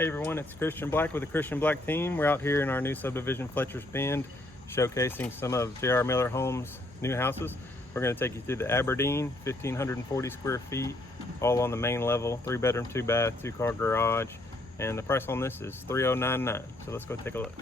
Hey everyone, it's Christian Black with the Christian Black team. We're out here in our new subdivision, Fletcher's Bend, showcasing some of J.R. Miller Homes' new houses. We're going to take you through the Aberdeen, 1,540 square feet, all on the main level, 3-bedroom, 2-bath, 2-car garage, and the price on this is $3,099. So let's go take a look.